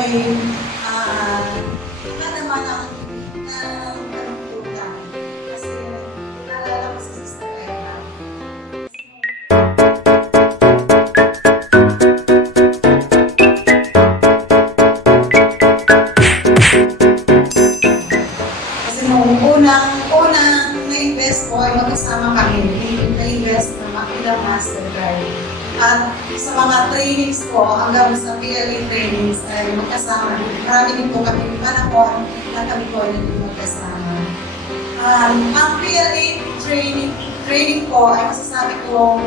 ay iba naman ang kalungkutan. Kasi naalala ko si Sister Ella. Kasi nung unang na-invest ko ay magkasama kami. Na-invest na Makila Mastercard. At sa mga trainings ko, hanggang sa PLA trainings ay magkasama. Marami din po kami panahon na kami po ay naging magkasama. Ang PLA training ko ay masasabi kong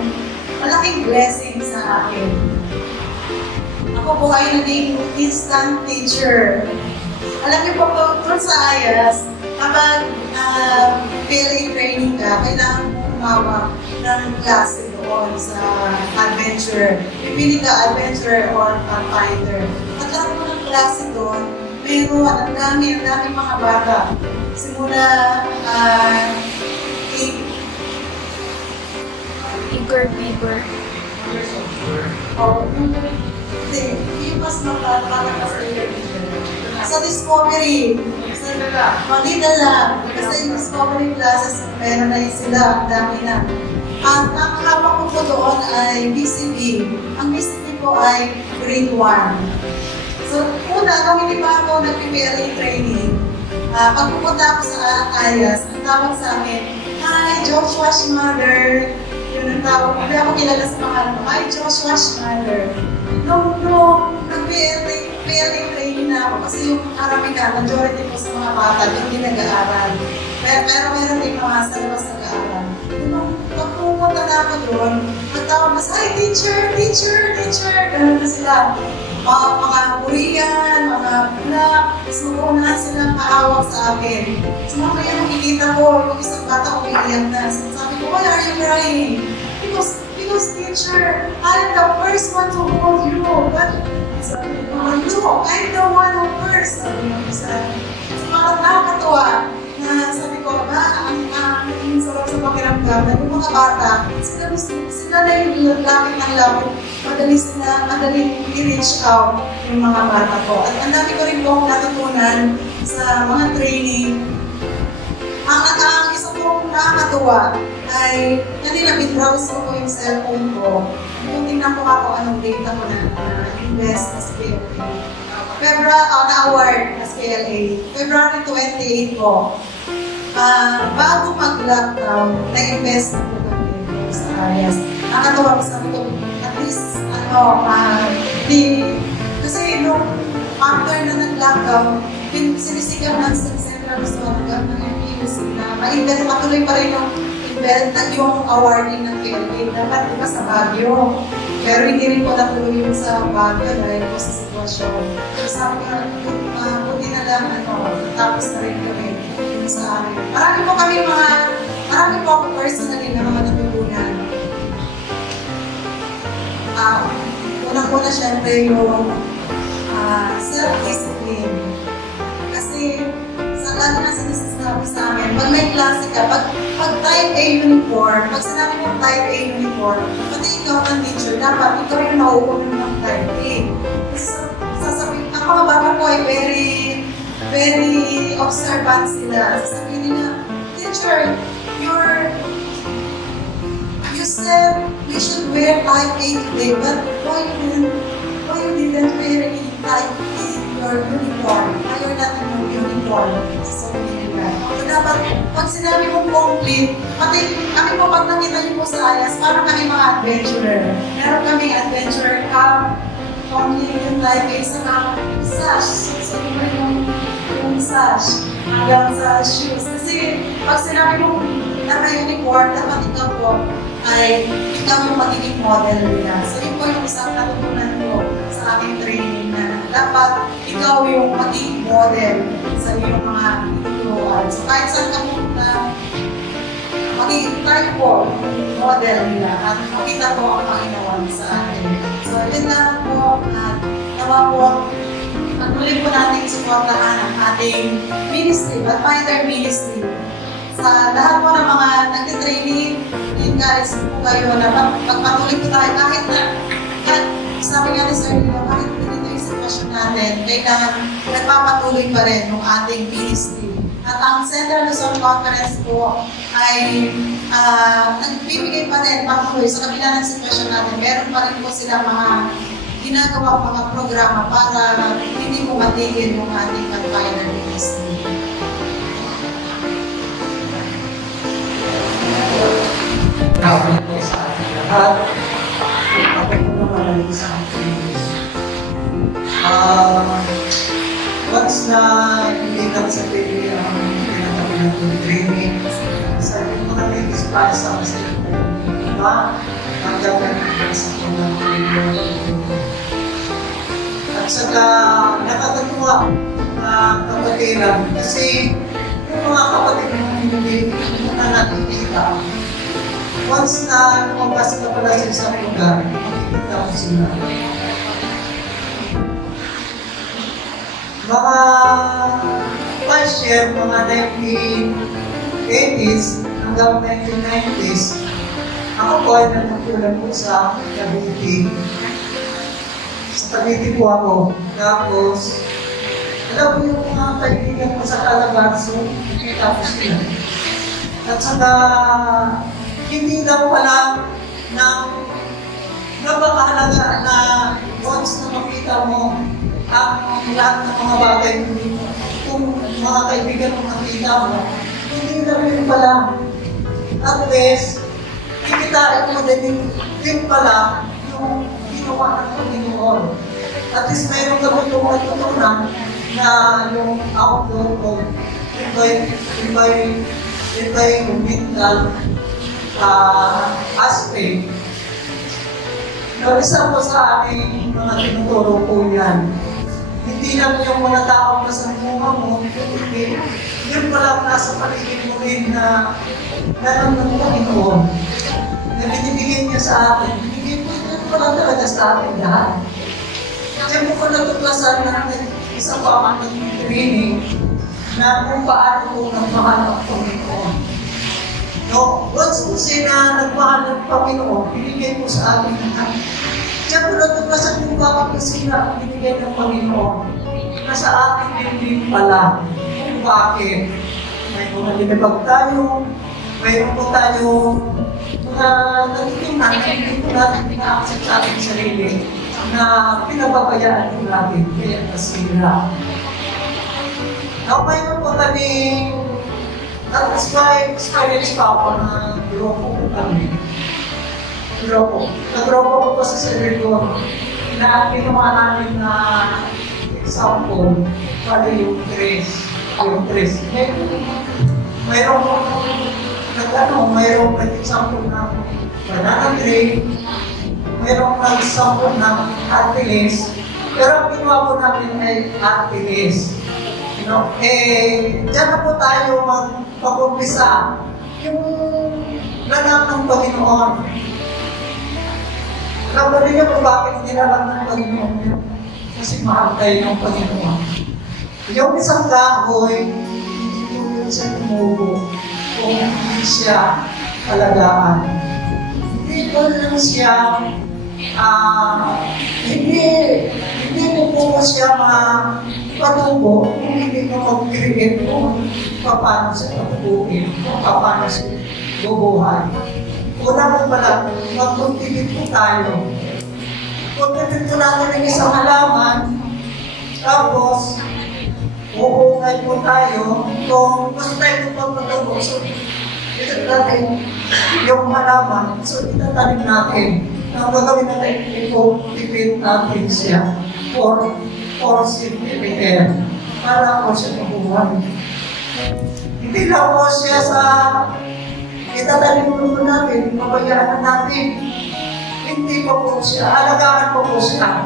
malaking blessing sa akin. Ako po ay naging instant teacher. Alam niyo po doon sa IAS, kapag PLA training ka, kailangan mo umawak ng klase doon sa adventure. Pipili ka adventure or pathfinder. Pagkaroon mo ng klase doon, mayroon ang dami mga bata. Simula Igor Bieber. Yung mas makakalakas sa Discovery. Malita lang. Kasi yung Discovery classes, meron na yun sila. Ang dami na. Ang hawak ko po doon ay BCB. Ang BCB po ay grade 1. So, una, nung hindi pa ako nag-PLA training, pag pupunta ako sa IAS, ang tawag sa akin, "Hi, Joshua's mother." Yun ang tawag. Hindi ako kilala sa pangalan ko. "Hi, Joshua's mother." Nung nag-PLA training na ako, kasi yung karamihan, majority po sa mga bata, yung hindi nag-aaral. Pero meron din mga sa labas nag-aaral. Pag pumunta na ako doon, nagtawag na, "Hi, teacher, teacher, teacher." Ganun na sila. Mga Korean, mga Black, sumukunan silang kaawak sa akin. So mamaya makikita ko, yung isang bata umiiyak na. So, sabi ko, "Why are you crying?" Because teacher, I'm the first one to hold you. But sabi ko, "No, I'm the one who first." Sabi ko sa akin. So parang nakakatuwa na sabi ko, ang sarap sa pakiramdam na yung mga bata, sila na yung lapit ng lapit. Madaling i-reach out yung mga bata ko. At ang dami ko rin po natutunan sa mga training. Ang isa pong nakakatuwa ay kanina browse ko yung cellphone ko. Kung tingnan ko ako anong data ko na invest as PLA. Na-award as PLA. February 28 po. Bago mag-lockdown, na-invest ko kami sa IAS. Nakakatuwa ko sabi ko, at least, kasi nung after na nag-lockdown, sinisigaw ng Central Luzon hanggang ng MPUC na ma-invest, patuloy pa rin yung awarding ng PLA. Dapat diba sa Baguio. Pero hindi rin po natuloy yung sa Baguio dahil po sa sitwasyon. So sabi ko, buti na lang, tapos na rin kami sa amin. Marami po ako personally na mga natutunan. Unang-una syempre yung self-discipline. Kasi lalo na sa nasasabi sa amin, pag may klase ka, pag type A uniform, pag sinabi mo type A uniform, pati ikaw ang teacher, dapat ikaw yung nauunin ng type A. Sasabihin, ang mga bata ko ay very observant sila. Sasabihin nila, "Teacher, you said we should wear type A today, but why you didn't wear any type A in your uniform? Why you're not in your uniform?" So dapat, pag sinabi mong complete, pati kami po pag nakita niyo po sa IAS, parang kami mga adventurer. Meron kami adventurer camp, complete yung type A sa mga sash. So, yung sash hanggang sa shoes. Kasi pag sinabi mong naka-uniform, dapat ikaw po ay ikaw yung magiging model nila. So yun po yung isang natutunan ko sa aking training na dapat ikaw yung magiging model sa iyong mga tuturuan. So kahit saan ka pumunta, magiging tayo po yung model nila at makita po ang Panginoon sa atin. So yun lang po at nawa po patuloy po natin suportahan ang ating ministry, Pathfinder Ministry. Sa lahat po ng mga nag-training, encourage po kayo na pagpatuloy po tayo kahit sabi nga ni Sir Nilo, kahit ganito yung sitwasyon natin, kailangan nagpapatuloy pa rin yung ating ministry. At ang Central Luzon Conference po ay nagbibigay pa rin patuloy sa kabila ng sitwasyon natin. Meron pa rin po sila mga ginagawa mga programa para hindi po matigil yung ating pagpayan ng ministry. Grabe po sa ating lahat. Ako po naman sa ating once na ilikat sa TV ang pinatabi natin training, sa ating mga ladies para sa sila ang gagawin sa kanyang at saka nakakatuwa na kapatiran kasi yung mga kapatid na hindi na nakikita once na lumabas ka pala sa isang lugar, makikita mo sila. Mga last year, mga 1980s hanggang 1990s, ako po ay nagpupulan po sa Cavite. Sa Cavite po ako. Tapos, alam mo yung mga kaibigan ko sa Calabarzon, nakita ko sila. At saka, hindi lang pala ng napakahalaga na once na makita mo ang lahat ng mga bagay kung mga kaibigan mo nakita mo, hindi lang yun pala. At least, kikitain mo din pala yung ginawa ng Panginoon. At least mayroon ka mo yung matutunan na yung outdoor ko, yung mental aspect. Isa po sa aming mga tinuturo po yan. Hindi lang yung mga taong nasa bunga mo, hindi. Yun pala nasa paligid mo rin na meron ng Panginoon. Na binibigyan niya sa atin. Binibigyan niya pala talaga sa atin lahat. Diyan mo ko natuklasan natin isa pa ang training na kung paano po nagmahal ang Panginoon. No, once po sila nagmahal ng Panginoon, binigay po sa atin lahat. Diyan po natuklasan kung bakit po sila binigay ng Panginoon. Nasa atin din pala kung bakit. May mga linabag tayo, mayroon po tayo mga nagtitingnan, hindi po natin pina-accept sa ating sarili na pinababayaan po natin, kaya nasira. Now, mayroon po kami at may experience pa ako na grupo ko kami. Nag-grupo ko po sa servidor na ginawa namin na example para yung tres. Mayroong nag-example na banana tree, mayroong nag-example na artilis, pero ang ginawa po namin ay artilis. Diyan na po tayo magpapumpisa yung lalang ng Panginoon. Alam mo rin niyo kung bakit nilalang ng Panginoon? Kasi mahal tayo ng Panginoon. Yung isang kahoy, hindi po yun siya tumubo kung hindi siya alagaan. Hindi po lang siya, hindi po siya patubo kung hindi mo mag-create kung paano siya patubuhin, kung paano siya bubuhay. Una po pala, mag-contribute po tayo. Contribute po natin ng isang halaman, tapos uungay po tayo kung gusto tayo po pagpatubo. So, ito natin yung halaman, so itatanim natin. Ang gagawin natin, ipipit natin siya for CPPR para po siya mabuhay. Hindi lang po siya sa itatanim po natin, pabayaan natin. Hindi po siya, alagaan po siya.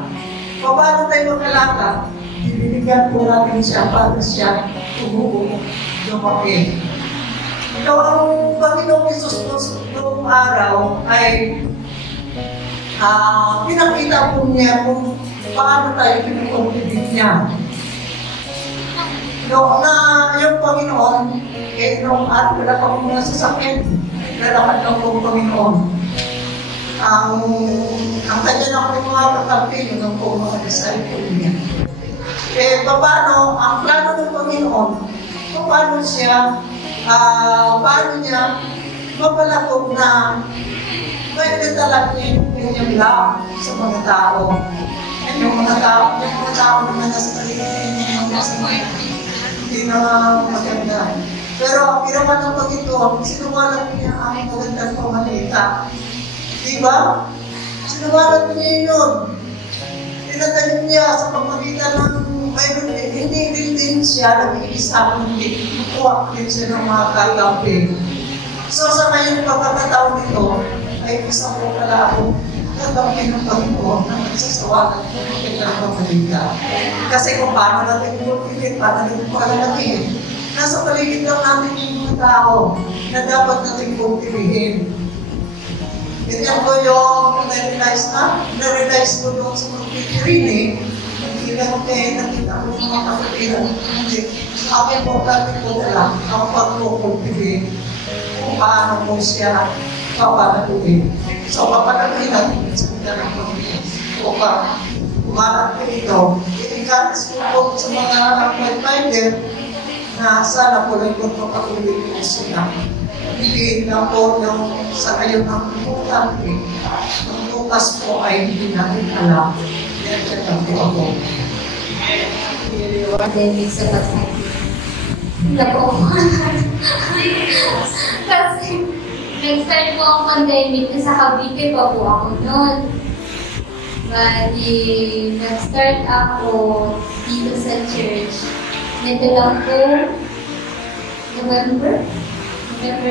Paano tayo magkalata? Binibigyan po natin siya para siya tumubo, lumaki. So, ang Panginoong Jesus po noong araw ay pinakita po niya kung paano tayo pinag-contribute niya. Yung Panginoon, nung at wala pa kong nasasakit, lalakad lang po Panginoon. Ang kanya na po mga kakampi, yung po mga disciple niya. paano, ang plano ng Panginoon, paano niya mapalakog na may natalag niya yung kanyang love sa mga tao. Yung mga tao na nasa paligid niya, hindi na maganda. Pero ang ginawa ng Panginoon, sinuwalat niya ang magandang pamalita. Diba? Sinuwalat niya yun. Tinatanim niya sa pamamagitan ng mayroon hindi din siya nag-iisa, hindi kukuha din siya ng mga kagabi. So sa ngayon pagkakataon nito, ay isang po pala ako nagawin ng Panginoon na nagsasawalan ng magandang pamalita. Kasi kung paano natin kultivate, paano natin pagkakalakihin, nasa paligid lang natin yung mga tao na dapat natin kultivihin. Ganyan ko yung na-realize ko doon sa pag-training, nakita ko yung mga kapatiran. Ako importante ko na lang ang pag-cultivate kung paano ko siya papanaluin. So, papanaluin natin sa mga ng Panginoon. O pa, kumarap ko ito, i-encourage ko po sa mga fighter na sana po lang kung papatuloy ko sila. Hindi na po yung sa ngayon ang importante. Ang bukas po ay hindi natin alam. Kaya lang po ako. Pandemic sa Pasay. Wala po ako. Kasi nag-start po ang pandemic na sa Cavite pa po ako noon. Nag-start ako dito sa church. Nito lang po, November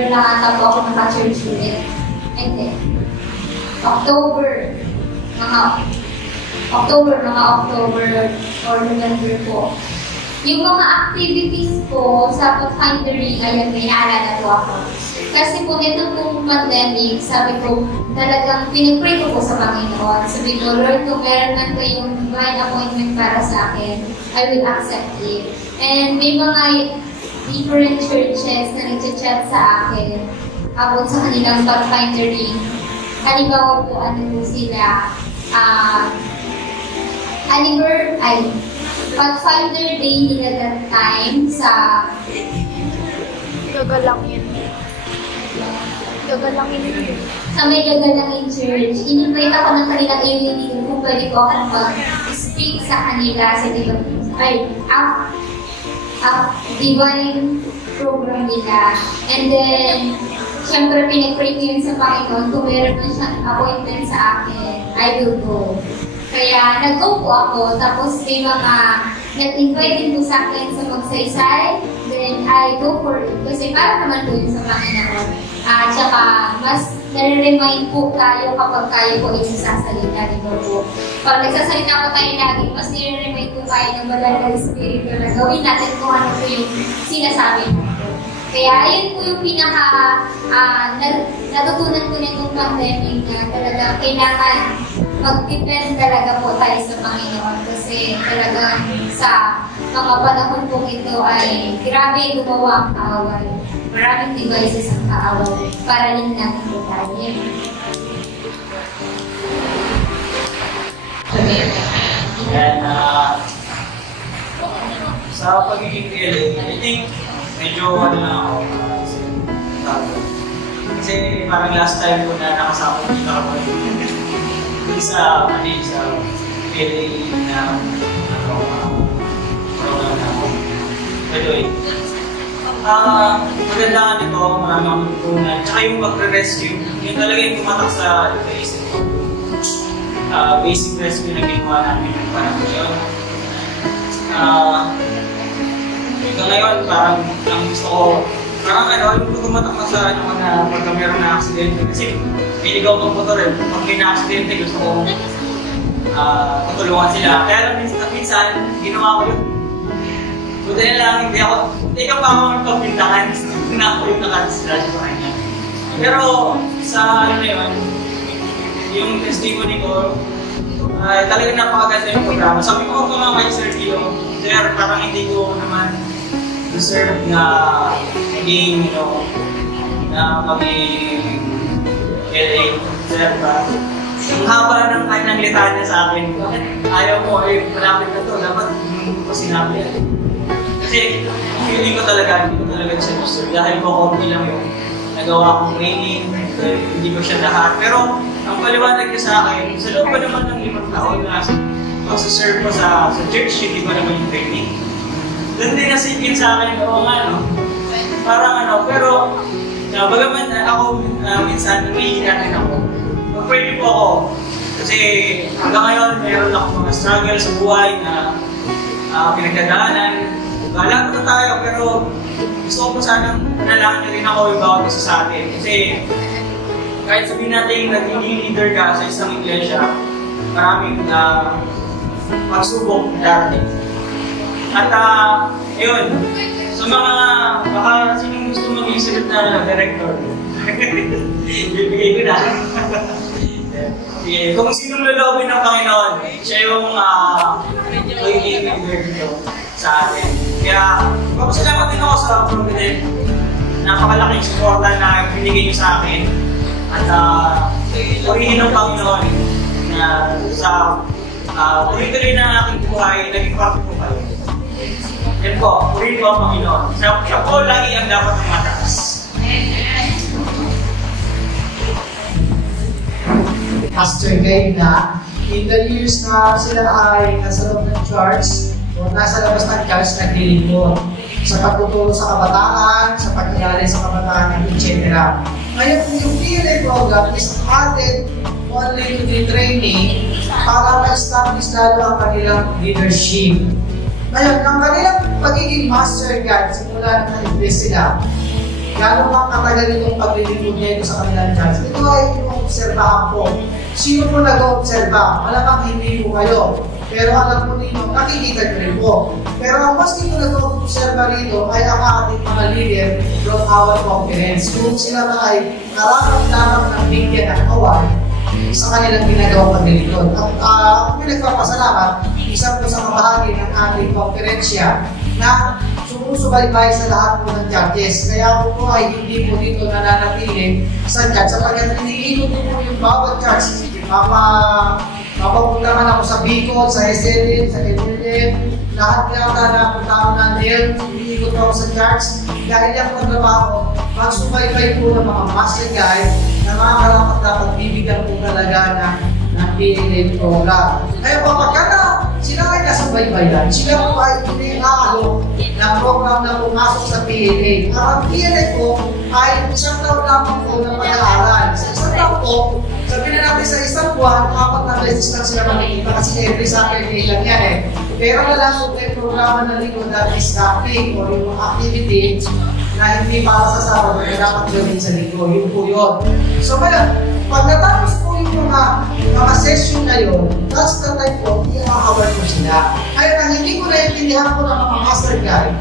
lang ata po ako naka-church ulit. And then, October or November po. Yung mga activities po sa Pathfindery, ayan, may naalala po ako. Kasi po nito pong pandemic, sabi ko, talagang pinag-pray ko po sa Panginoon. Sabi ko, Lord, kung meron man kayong divine appointment para sa akin, I will accept it. And may mga different churches na nag-chat sa akin about sa kanilang Pathfindery. Halimbawa po, ano po sila, Pathfinder Day nila that time sa Gagalangin. sa may Gagalangin Church. In-invite ako ng kanilang evening kung pwede ko akong mag-speak sa kanila sa divine program nila. And then, syempre pinag-pray ko yun sa Panginoon. Kung meron na siyang appointment sa akin, I will go. Kaya nag-go po ako, tapos may mga nag-invite din po sa akin sa magsaysay, then I go for it. Kasi para naman po yun sa Panginoon. Tsaka mas nare-remind po tayo kapag tayo po yung sasalita, di ba po? Pag nagsasalita po tayo lagi, mas nare-remind po tayo ng Banal na Espiritu na gawin natin kung ano po yung sinasabi natin. Kaya ayun po yung natutunan ko nitong pandemic na talaga kailangan mag-depend talaga po tayo sa Panginoon kasi talagang sa mga panahon po ito ay grabe gumawa ang kaaway. Maraming devices ang kaaway para rin natin po tayo. And sa pagiging PLA, I think medyo ano na ako kasi parang last time ko na nakasama dito ako sa PLA na program na ako. Anyway, maganda nga nito, maraming akong tutunan. Tsaka yung magre-rescue, yun talaga yung tumatak sa basic. Basic rescue na ginawa namin yung parang yun. Hanggang ngayon, parang ang gusto ko, parang yung tumatak na sa na pagka meron na aksidente. Kasi piligaw ng motor eh. Pag may na-aksidente, gusto ko tutulungan sila. Kaya lang minsan, ginawa ko yun. Buti na lang, hindi ka pa ako magpapintahan na ako yung nakadistrash ko kanya. Pero sa ano na yun, yung testimony ko, talagang napakaganda yung programa. Sabi ko nga kay Sir Tio, Sir, parang hindi ko naman deserve na maging, na maging LA, Sir, ba? Yung haba ng litanya sa akin, bakit ayaw mo, malapit na to, dapat sinabi yan. Kasi feeling ko talaga, hindi ko talaga siya dahil ko konti lang yung nagawa kong training, hindi ko siya lahat. Pero ang paliwanag niya sa akin, sa loob pa naman ng 5 taon na magsaserve ko sa church, hindi ko naman yung training. Doon din nasipin sa akin, oo nga, no? Parang pero bagaman ako minsan nangihina din ako. Mag-pray po ako. Kasi hanggang ngayon, meron ako mga struggle sa buhay na pinagdadaanan. Lahat na tayo, pero gusto ko sanang nanalangin rin ako yung bawat isa sa atin. Kasi kahit sabihin natin naging leader ka sa isang iglesia, maraming pagsubok darating. At yun, sa mga baka sinong gusto maging sunod na director, bibigay ko na. Kung sinong lulobin ng Panginoon, siya yung magiging leader dito sa atin. Kaya, papasalamat din ako sa Provident. Napakalaking suporta na binigay niyo sa akin. At purihin ng Panginoon na sa tuloy-tuloy na aking buhay, naging parte po kayo. Yan po, purihin po ang Panginoon. Siya po lagi ang dapat ng mataas. Pastor Gabe na, in the years na sila ay nasa loob ng church, o nasa labas ng church, naglilingkod sa pagtutulong sa kabataan, sa pagkilala sa kabataan, etc. Ngayon, yung PLA program is added only to the training para ma-establish lalo ang kanilang leadership. Ngayon, ang kanilang pagiging master guide, simula na na-invest sila, gano'n ang katagal itong paglilingkod niya ito sa kanilang church. Ito ay ino-obserbahan po. Sino po nag-obserba? Malamang hindi po kayo. Pero alam po ninyo, nakikita nyo rin po. Pero ang mas dito nag-obserba rito ay ang ating mga leader from our conference. Kung sila ba ay karapat-dapat ng bigyan ng award sa kanilang ginagawang paglilingkod. At kung nagpapasalamat, isa po sa kabahagi ng ating konferensya na sumusubaybay sa lahat po ng churches. Kaya po ay hindi po dito nananatili sa church. Sapagkat iniikot po yung bawat church. Mapapunta man ako sa Bicol, sa SLN, sa LLN, lahat yata na punta na NEL, iniikot ako sa church. Dahil yung pagtrabaho, magsubaybay po ng mga master guide na mga karapat dapat bibigyan po talaga ng PLA program. Kaya po pagkata sila ay nasubaybayan, sila po ay pinahalo ng program na pumasok sa PLA. Ang PLA po ay isang taon lamang po na pag-aaral. Sa isang taon po, sabihin na natin sa isang buwan, 4 na beses lang sila makikita kasi every Saturday lang yan eh. Pero wala po may programa na likod that is staffing or yung activity na hindi para sa Sabado na dapat gawin sa linggo. Yun po yun. So ngayon, pag natapos po yung mga session na yun, that's the time po, i-award ko sila. Kaya na hindi ko naiintindihan po ng mga master guide,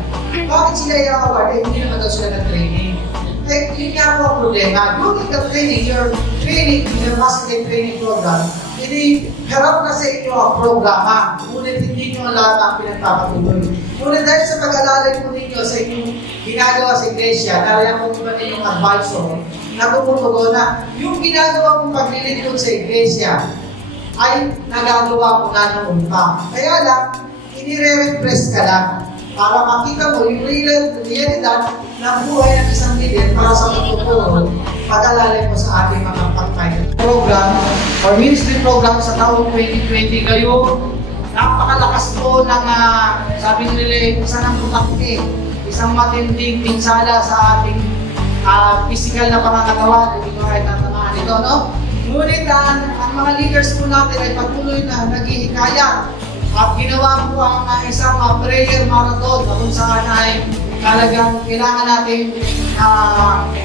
bakit sila i-award? Eh, hindi naman daw sila nag-training. Eh, yun nga po ang problema. During the training, your master guide training program, hindi harap na sa inyo ang programa. Ngunit hindi nyo lahat ang pinagpapatuloy. Ngunit dahil sa pag-alalay po ninyo sa inyong ginagawa sa iglesia, kaya po iba ninyong advisor, na tumutugo na yung ginagawa kong paglilingkod sa iglesia ay nagagawa ko na ng umpa. Kaya lang, inire-repress ka lang para makita mo yung realidad ng buhay ng isang leader para sa pagtuturo pag-alalay mo sa ating mga pag-fight program or ministry program sa taong 2020 kayo. Napakalakas po ng sabi nila, isang putakti, isang matinding pinsala sa ating physical na pangangatawa. Hindi ko ay tatamaan ito, no? Ngunit ang mga leaders po natin ay patuloy na naghihikayat at ginawa po ang isang prayer marathon na kung saan ay talagang kailangan natin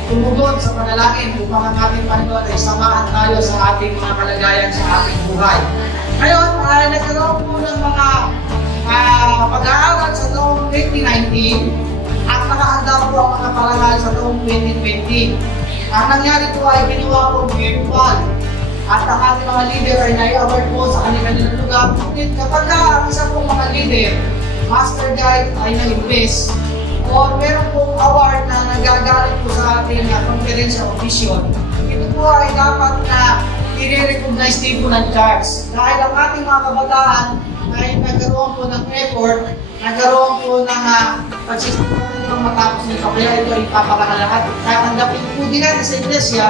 tumugon sa panalangin upang ang ating Panginoon ay samahan tayo sa ating mga kalagayan sa ating buhay. Ngayon, nagkaroon po ng mga pag-aaral sa taong 2019 at nakahanda po ang mga parangal sa taong 2020. Ang nangyari po ay ginawa po virtual at ang ating mga leader ay nai-award po sa kanilang lugar. Ngunit kapag ang isa pong mga leader, master guide ay na-invest o meron pong award na nagagaling po sa ating konferensya o mission, ito po ay dapat na i-recognize din po ng church. Dahil ang ating mga kabataan ay nagkaroon po ng effort nagkaroon po ng pagsisipin ng matapos nito. Kaya ito ay papakalahat. Tatanggapin po din natin sa iglesia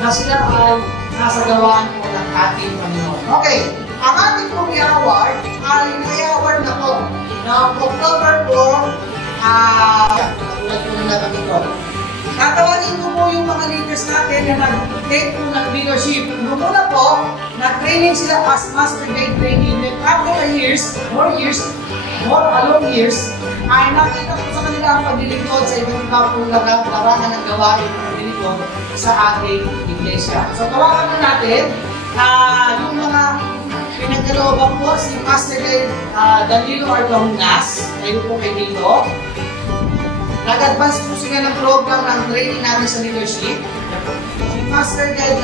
na sila ay nasa gawaan po ng ating Panginoon. Okay, ang ating pong i-award ay i-award na po na October 4, tulad po na ito. Tatawagin ko po yung mga leaders natin na nag-take po ng leadership. Noong una po, nag-training sila as master grade training. Then after more long years, ay nakita ko sa kanila ang paglilingkod sa ibang ibang larangan ng gawain ng paglilingkod sa ating iglesia. So tawagan na natin yung mga pinagkalooban po si Master Grade Danilo Argahunas. Ayun po kay dito. Nag-advance po sila ng program ng training natin sa leadership. Si Master Guide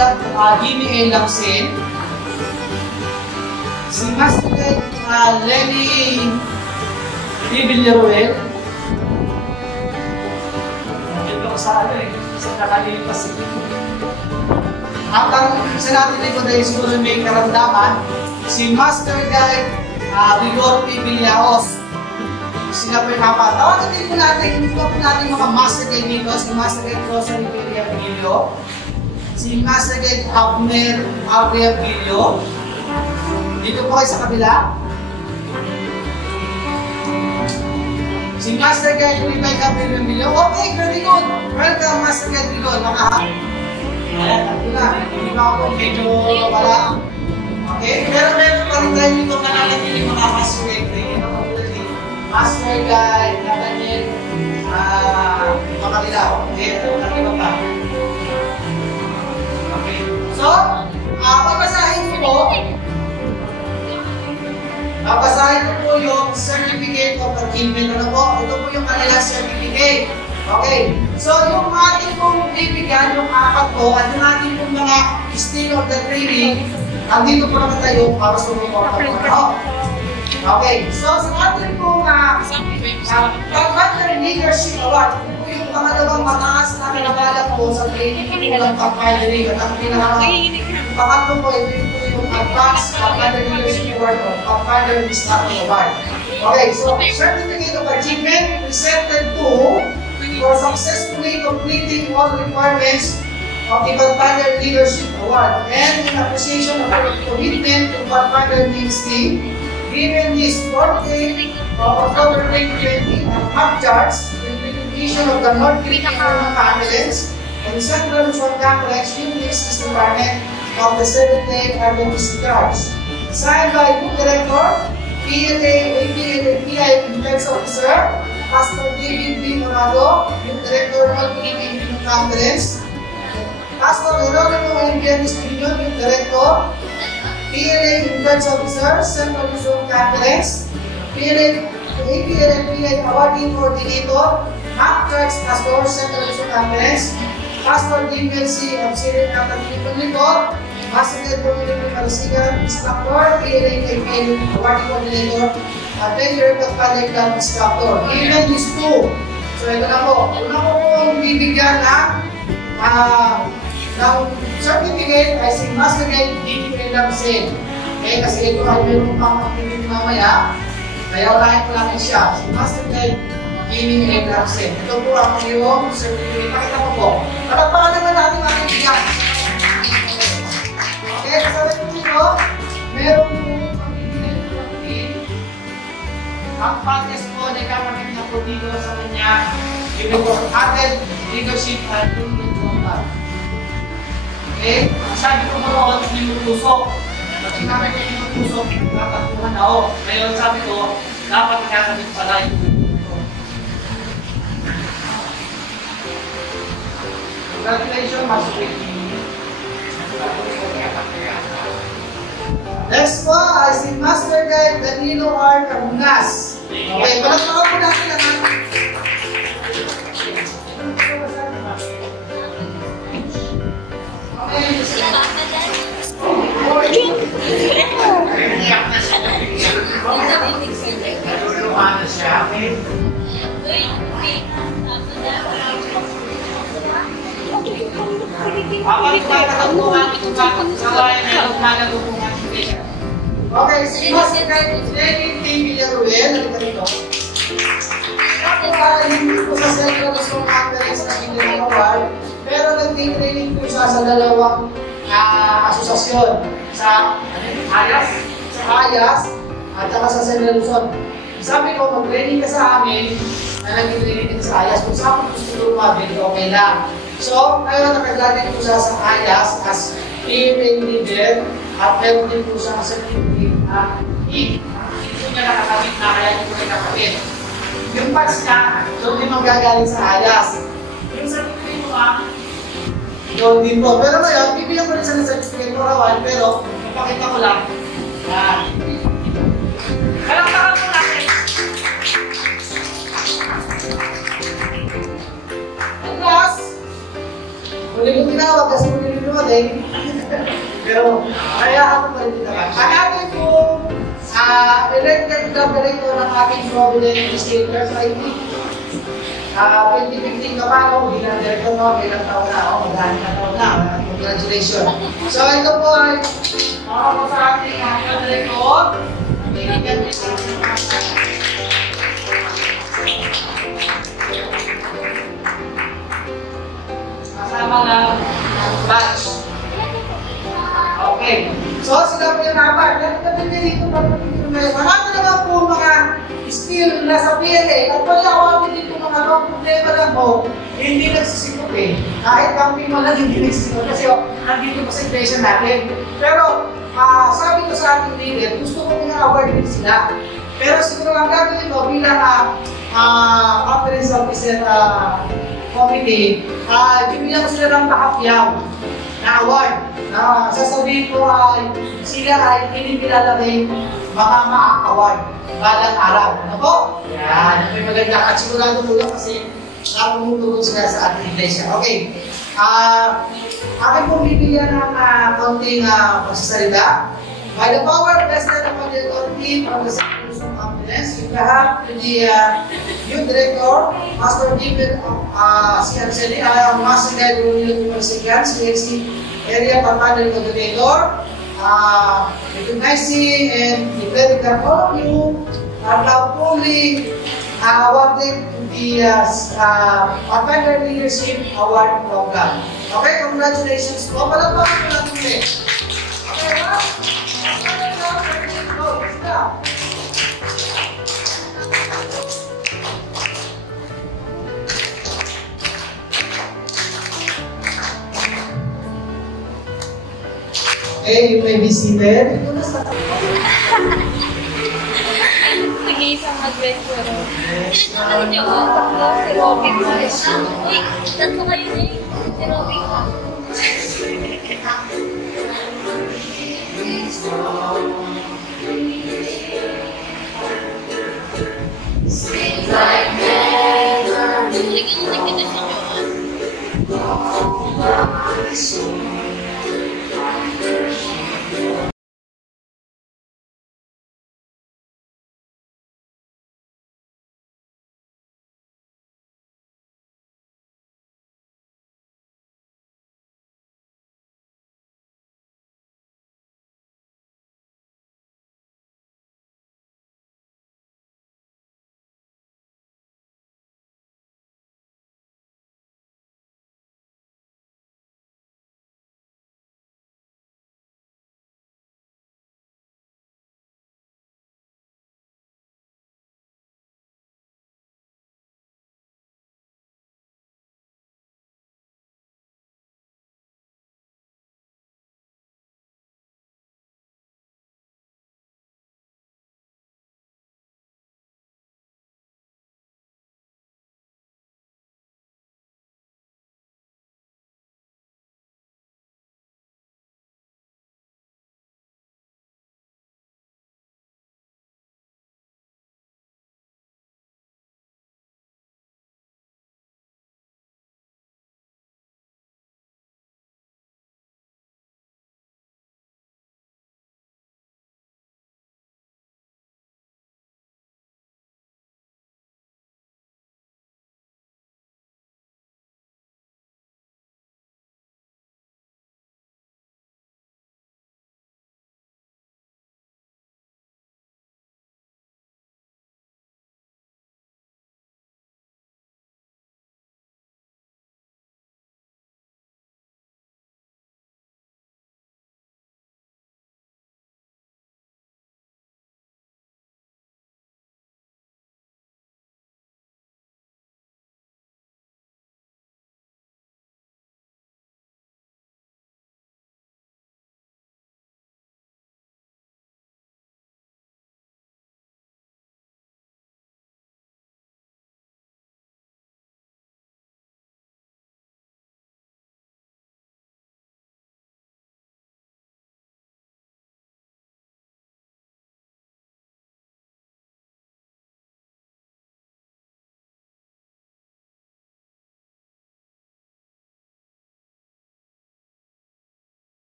Jimmy A. Lamsen. Si Master Guide Lenny P. Villaruel. Nandito ko sa sa nakalilipas ito. At ang isa natin dito dahil siguro may karamdaman, si Master Guide Vigor P. Villaos. Sila po yung kapatawagan din po natin mga Master Guide dito, si Master Guide Rosary Villo, si Master Guide Abner Villo. Dito po kayo sa kabila. Si Master Guide Levi Gabriel Villo. Okay, very good. Welcome, Master Guide Villo. Ayan, ito na. Hindi ba ako medyo wala? Okay, pero meron pa rin tayo dito na nalagin mga Master Guide. Master Guide, Nathaniel, Makalilaw. Okay, ito, nakita pa. Okay. So, papasahin ko po yung certificate of achievement. Ano po? Ito po yung kanilang certificate. Okay. So, yung ating pong bibigyan, yung apat po, at yung ating pong mga style of the training, andito po naman tayo para sa mga kapatid. Okay, so sa ating pong Pathfinder Leadership Award, ito po yung pangalawang mataas na kinagalang po sa training ng Pathfinder. At ang pangatlo po, ito po yung Advanced Pathfinder Leadership Award o Pathfinder Instructor Award. Okay, so Certificate of Achievement presented to for successfully completing all requirements of the Pathfinder Leadership Award and in appreciation of our commitment to Pathfinder ministry. Given this 4th day of October 2020 and half charge in recognition of the North Philippine Ambulance and Central Luzon Complex Unit Business Department of the 7th day Adventist Church. Signed by Group Director, PLA, PI Defense Officer, Pastor David B. Morado, Group Director, North Philippine Ambulance, Pastor Geronimo Inviernes Union, Group Director, PLA Defense Officer, Central Luzon Complex, PLA Awarding Coordinator, Mark Church Pastor, Central Luzon Complex, Pastor Dimel C. of Syrian Catholic Union, Master Dominic Marasigan, Instructor, PLA Awarding Coordinator, Avenger Catholic Club Instructor. Given these two, so ito na po. Una po pong bibigyan ng certificate ay si Master Guide Jimmy Lamsen. Okay, kasi ito ay meron pang activity mamaya. Kaya unahin ko natin siya. Si Master Guide Jimmy Lamsen. Ito po ang iyong certificate. Pakita ko po. Palagpakan naman natin ating bigyan. Okay, kasabay po dito, meron po ang podcast po na ikamamit na po dito sa kanya yung added leadership and improvement. Okay? Sabi ko mo ako yung puso. Pag sinabi ko yung puso, natakuhan na ako. Ngayon sabi ko, dapat nakakamit pala yung puso. Congratulations, Master Ricky. Next po ay si Master Guide Danilo R. Cabunas. Okay, palagpakan po natin ang okay, si Master Guide Lenny P. Villaruel, yun. Sa Ayas, at saka sa San Luzon. Sabi ko, mag-training ka sa amin, na nag-training ka sa Ayas, kung saan gusto lumabit, okay lang. So, ngayon nakagraduate po siya sa Ayas as PMA leader at meron din po siya sa certificate na hindi po niya nakakabit na kaya hindi po nakakabit. Yung parts niya, doon din magagaling sa Ayas. Yung certificate mo doon din po. Pero ngayon, bibigyan ko rin siya ng certificate for a while, pero ipakita ko lang. Yan. Kalaktakan po natin. Ang last, huli kong tinawag kasi huli kong tinawag pero kaya ako pa rin tinawag. Ang ating po, elected director ng ating Provident State First IT. 2015 ka pa, hindi na director mo, ilang taon na, magdaan na taon na. Congratulations. So ito po ay ako sa ating director. Kasama ng batch. Okay. So sila po yung apat. Ganun dito pa marami naman po mga skill na sa PLA. At pala ako dito mga problema lang po, hindi nagsisikot eh. Kahit camping mo lang hindi nagsisikot kasi nandito pa sa situation natin. Pero sabi ko sa ating leader, gusto ko nga award din sila. Pero siguro ang gagawin mo bilang conference officer committee, bibigyan ko sila ng pakapyaw na award. Sasabihin ko ay sila ay kinikilala rin baka ma-award balang araw. Ano po? Yan. May maganda. At sigurado po yun kasi nakapumutulong sila sa ating iglesia. Okay. Akin pong bibigyan ng konting pagsasalita. By the power vested upon the authority of the Secretary of Ambulance, you have the youth director, Pastor David Sianceli, Master Guide Romeo Universicans, PXC Area Pampanga Coordinator, recognizing and declaring that all of you are now fully awarded the Pampanga Leadership Award Program. Okay, congratulations po. Palagpakan po natin ulit. Okay, ba? Okay, you may be seated. Nag-iisang adventure. Tinatawag niyo ako, tatlo, si Robin. Uy, tatlo kayo na eh. Si Robin. Seems like never. Lagyan mo na kita sa inyo.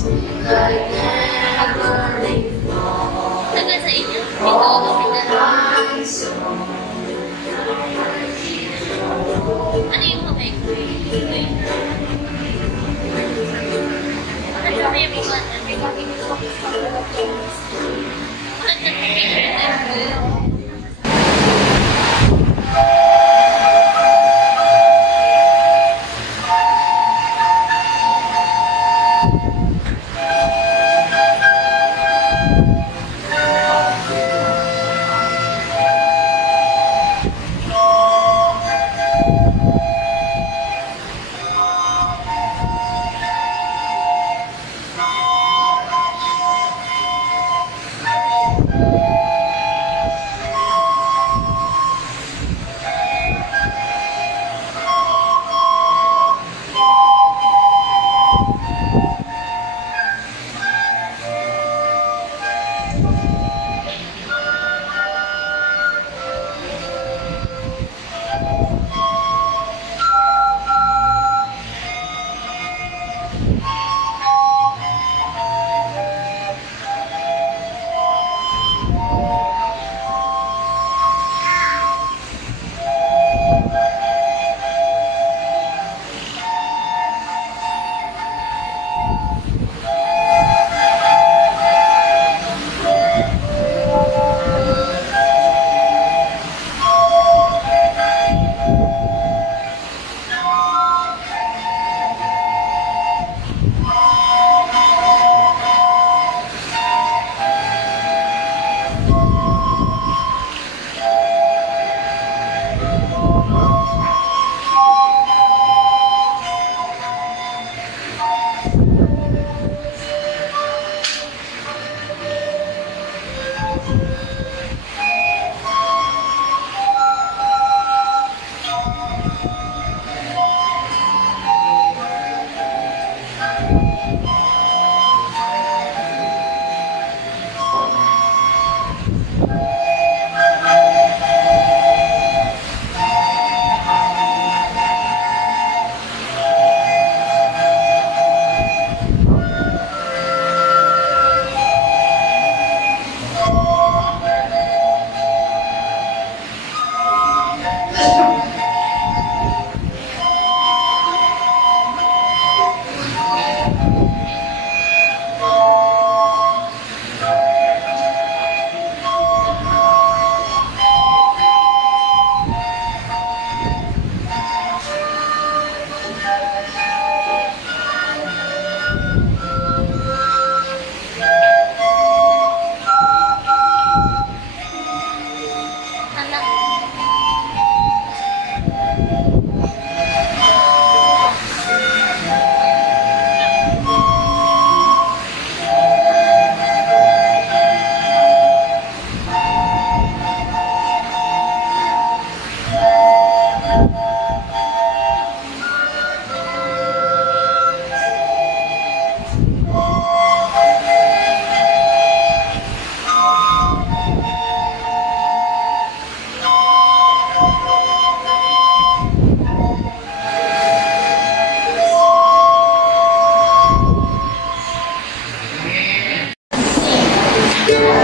Taga sa inyo? Ito, ano yung kamay ko? Ano yung kamay mo? May bakit ko?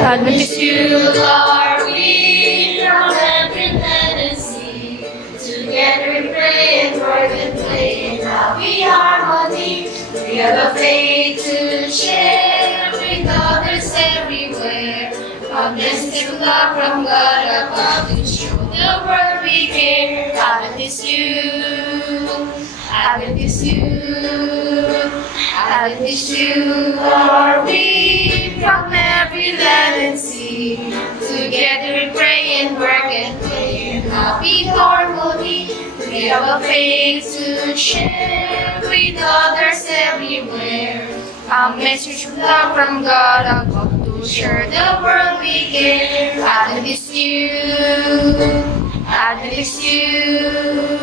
Adventist youth are we from every land and sea. Together we pray and work and play in happy harmony. We have a faith to share with others everywhere. A message of love from God above to show the world we care. Adventist youth, Adventist youth, Adventist youth are we from every land and sea. Together we pray and work and play in happy harmony. We have a faith to share with others everywhere. A message of love from God above to share the world we care. Adventist youth, Adventist youth,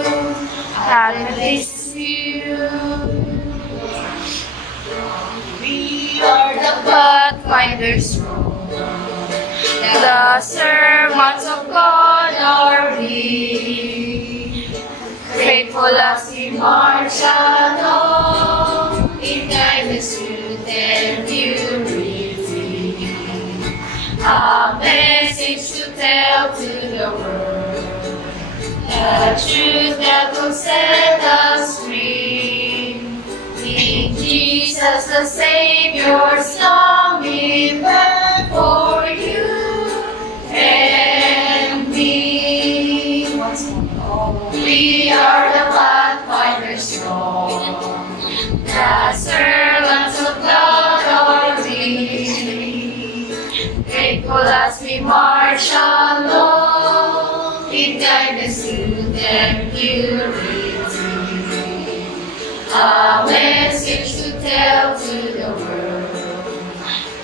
Adventist youth. We are the pathfinders road. The servants of God are we. Faithful as we march along in kindness to and purity. A message to tell to the world, the truth that will set us free. In Jesus the Savior's coming back for you and me. We are the pathfinders strong, the servants of God are we. Grateful as we march along in kindness, truth, and purity. A message to tell to the world,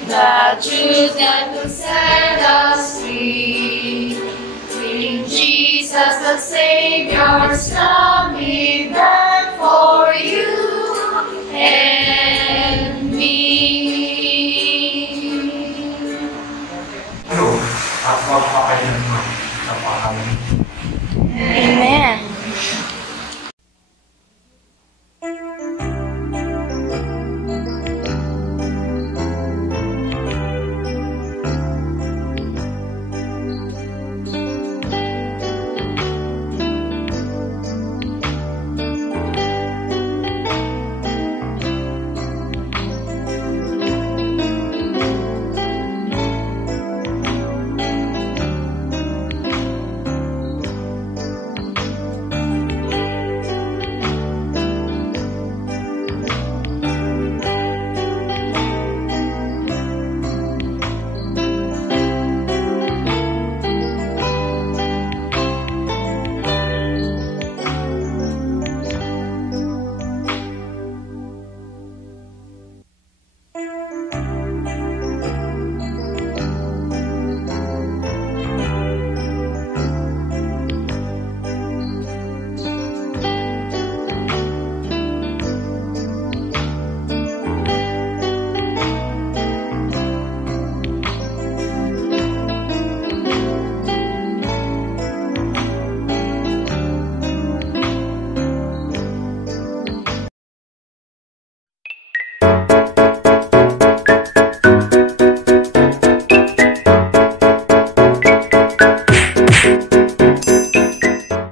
the truth that will set us free. In Jesus the Savior's coming back for you and me. Ano? At magpapakain mo sa pangalan.